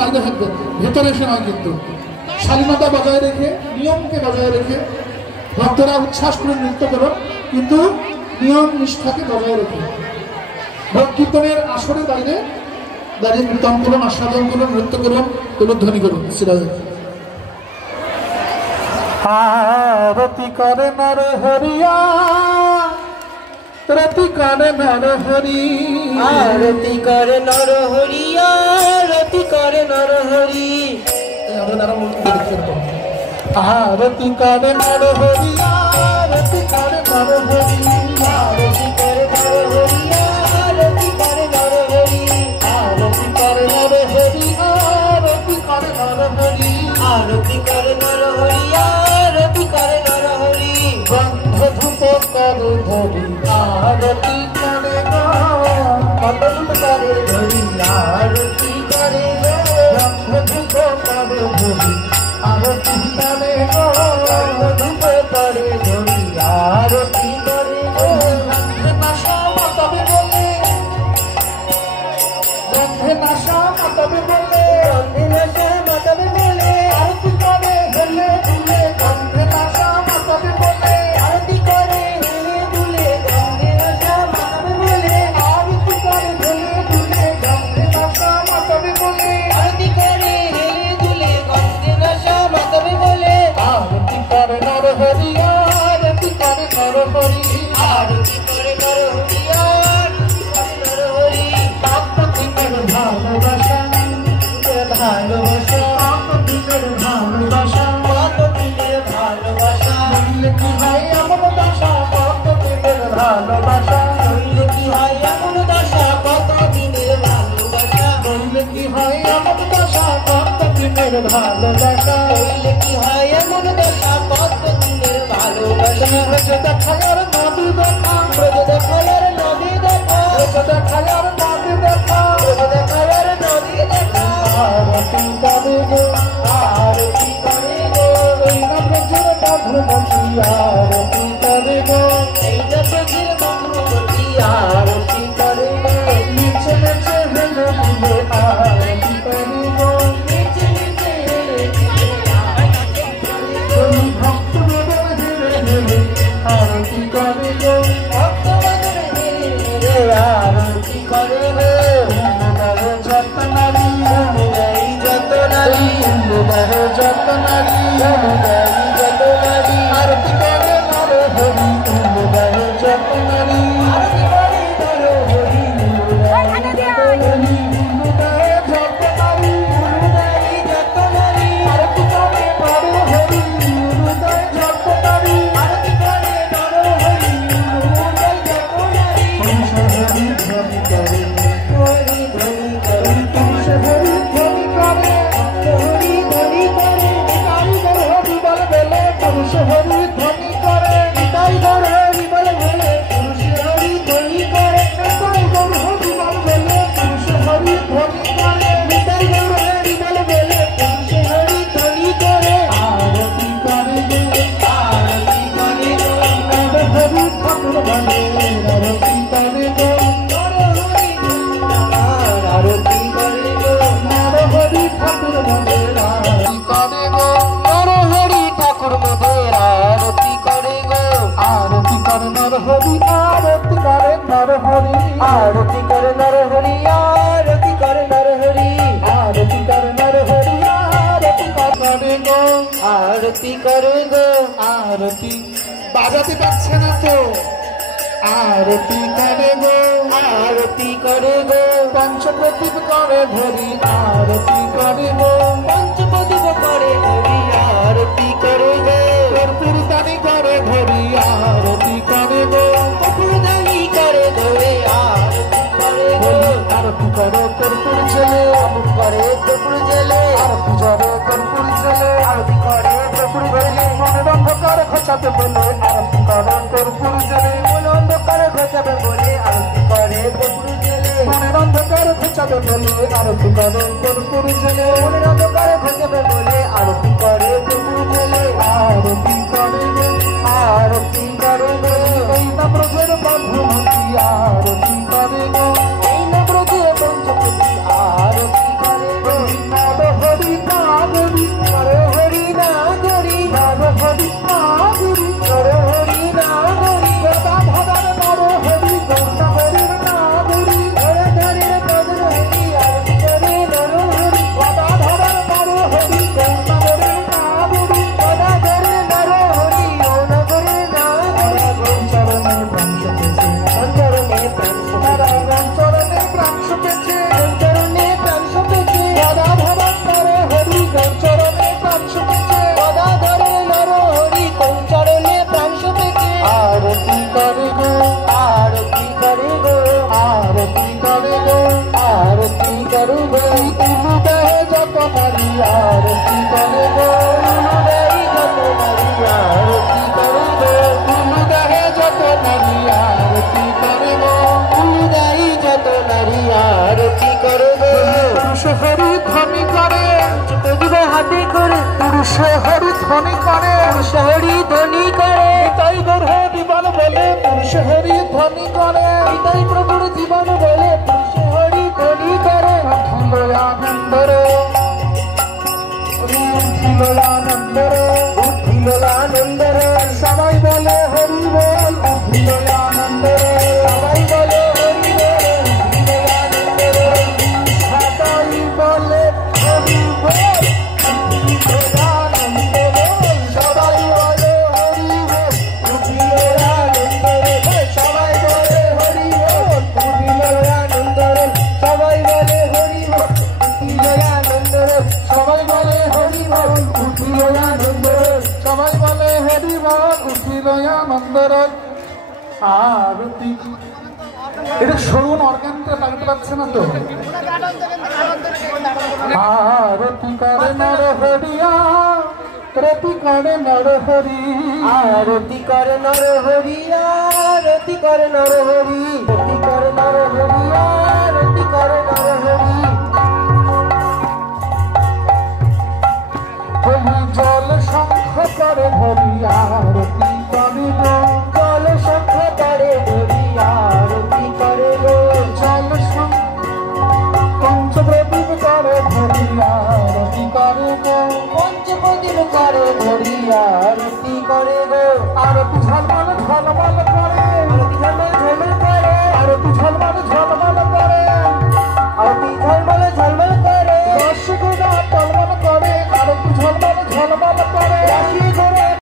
বাইরে থাকবে, ভেতরে এসে নয়। কিন্তু স্বাধীনতা বজায় রেখে, নিয়মকে বজায় রেখে ভক্তরা উচ্ছ্বাস করে নৃত্য করুন, কিন্তু নিয়ম নিষ্ঠাকে বজায় রেখে। ভোগ কীর্তনের আসরে বাইরে দাঁড়িয়ে কীর্তন করুন, আস্বাদন করুন, নৃত্য করুন, উলুধ্বনি করুন। শ্রীরাধে। আরতি করে নর হরিয়া, রতি করে নর হরি, আরতি করে নর হরিয়া, রতি করে নর হরি। আরতি করে নর হরিয়া, রতি করে নর হরি, আরতি করে নর হরিয়া, রতি করে নর হরি। আরতি করে নর হরি, আরতি করে নর হরি, আরতি করে নর হরিয়া, রতি করে নর হরি। বন্ধ ধূপ করে ধরি, আরতি করে কতল করে ধরি, আরতি করে বন্ধ ধূপ করে ধরি, আরতি করে ধূপ করে ধরি, আরতি করে গন্ধে নাশা মাতাবে বলে, গন্ধে নাশা মাতাবে বলে, গন্ধে নাশা মাতাবে বলে, আরতি করে হেলে দুলে, গন্ধে নাশা মাতাবে বলে, আরতি করে হেলে দুলে, গন্ধে নাশা মাতাবে বলে, আরতি করে হেলে দুলে, গন্ধে নাশা মাতাবে বলে, আরতি করে হেলে দুলে, গন্ধে নাশা মাতাবে বলে। আরতি করে নর হরি, আরতি করে নর হরি, আরতি করে নর হরিয়া, নর হরি। ভক্তদের ভালোবাসা, ভালোবাসা, ভক্তদের ভালোবাসা, কত দিনের ভালোবাসা, বললে কি হয় এমন দশা, ভক্তদের ভালোবাসা, বললে কি হয় এমন দশা, কত দিনের ভালোবাসা, বললে কি হয় এমন দশা, ভক্তদের ভালোবাসা, বললে কি হয় এমন দশা, কত দিনের ভালোবাসা। রোজ দেখায় আর নদী দেখা, ব্রজ দেখায়ার নদী দেখা, রোজ দেখায় আর নদী দেখা, ব্রজ দেখায়ার নদী দেখা। আরতি করে গো, আরতি করে গো, এই না ব্রজের মধুমতি, আরতি করে গো, এই যে ব্রজের মধুমতি, আরতি করে গো, নিচে নিচে হেলে দুলে, আরতি করে গো, নিচে নিচে হেলে দুলে, আরতি করে গো। ওই ভক্ত বেদন হেলে হেলে, আরতি করে গো, ভক্তবাদের হেলে হেলে, আরতি করে গো। মুন্ডারে যত নারী, এই যত নারী, মুন্ডারে যত নারী, এই যত নারী, আরতি করে নর হরি, মুন্ডারে যত নারী, আরতি করে নর হরি, মুন্ডারে যত নারী, নারী যত নারী, আরতি করে নর হরি, মুন্ডারে যত নারী, আরতি করে নর হরি, যত নারী। পুরুষ হরি ধ্বনি করে, হরি ধ্বনি করে, পুরুষ হরি ধ্বনি করে, হরি ধ্বনি করে, নিতাই গৌর হরি বল বেলে, পুরুষ হরি ধ্বনি করে, নিতাই গৌর হরি বল বলে, পুরুষ হরি ধ্বনি করে, নিতাই গৌর হরি বল বেলে, পুরুষ হরি ধ্বনি করে, নিতাই গৌর হরি বল বলে, পুরুষ হরি ধ্বনি করে। আরতি করে গো, আরতি করে গো, নর হরি ঠাকুর বলে, আরতি করে গো, নর হরি আমার আরতি করে গো, নর হরি ঠাকুর বলে, আরতি করে গো, নর হরি ঠাকুর মোদের আরতি করে গো, আরতি করে নর হরি, আরতি করে নর হরি, আরতি করে নর হরি, আরতি করে নর হরি, আরতি করে নর হরি, আরতি করে গো, আরতি করে গো। আরতি বাজাতে পারছে না তো, আরতি করে গো, আরতি করে গো, পঞ্চপ্রদীপ করে ধরি, আরতি করে গো, পঞ্চপ্রদীপ করে ধরি, আরতি করে গো, কর্পূর দানি করে ধরি, আরতি করে গো, কপুরদানি করে ধরে, আরতি করে গো, আরতি করো কর্পূর ছেলে, আমুক করে কপুর জেলে, আরতি করো কর্পূর ছেলে, আরতি করে কপুর জেলে, মনের অন্ধকার খোঁচাতে বলে, আরতি করো কর্পূর ছেলে, মন অন্ধকার ঘোচাবে বলে, আরতি করে কপুর জেলে, মনের অন্ধকার খোঁচাতে বলে, আরতি করো কর্পূর ছেলে, মনের অন্ধকার ঘোচাবে বলে, আরতি করে কপুর জেলে, আরতি করে গো, আরতি করে গো, এই না ব্রজের মধুমতি, আরতি করে গো, এই না ব্রজে পঞ্চপতি, আরতি করে গো, নর আরতি করে গো অনুদায়ী যত নারী আরতি করে গো অনুদাহে যত নারী আরতি করে গো অনুদায়ী যত নারী আরতি করে গো পুরুষ হরি ধ্বনি করে দিবে হাতে করে পুরুষ হরি ধ্বনি করে পুরুষ হরি ধ্বনি করে তাই গর্ভ জীবন বলে পুরুষ হরি ধ্বনি করে তাই প্রভুর জীবন বলে পুরুষ হরি ধ্বনি করে উঠিল আনন্দরে উঠিল আনন্দরে উঠিল আনন্দরে সবাই বলে হরি বল উঠিল আনন্দরে সবাই বলে হরি বল উঠিল আনন্দরে সবাই বলে হরি বল উঠিল আনন্দরে সবাই বলে হরি বল উঠিল আনন্দরে সবাই বলে হরি বল উঠিল আনন্দরে সবাই বলে হরি বল উঠিল আনন্দরে সবাই বলে হরি বল উঠিল আনন্দরে সবাই বলে হরি বল উঠিল আনন্দরে আরতি এটা সরুন অর্গানটা লাগতে পারছে না তো আরতি করে নর হরিয়া রতি করে নর হরি আরতি করে নর হরি আরতি করে নর হরি আরতি করে নর হরি আরতি করে নর হরি হরি জল শঙ্খ করে হরিয়া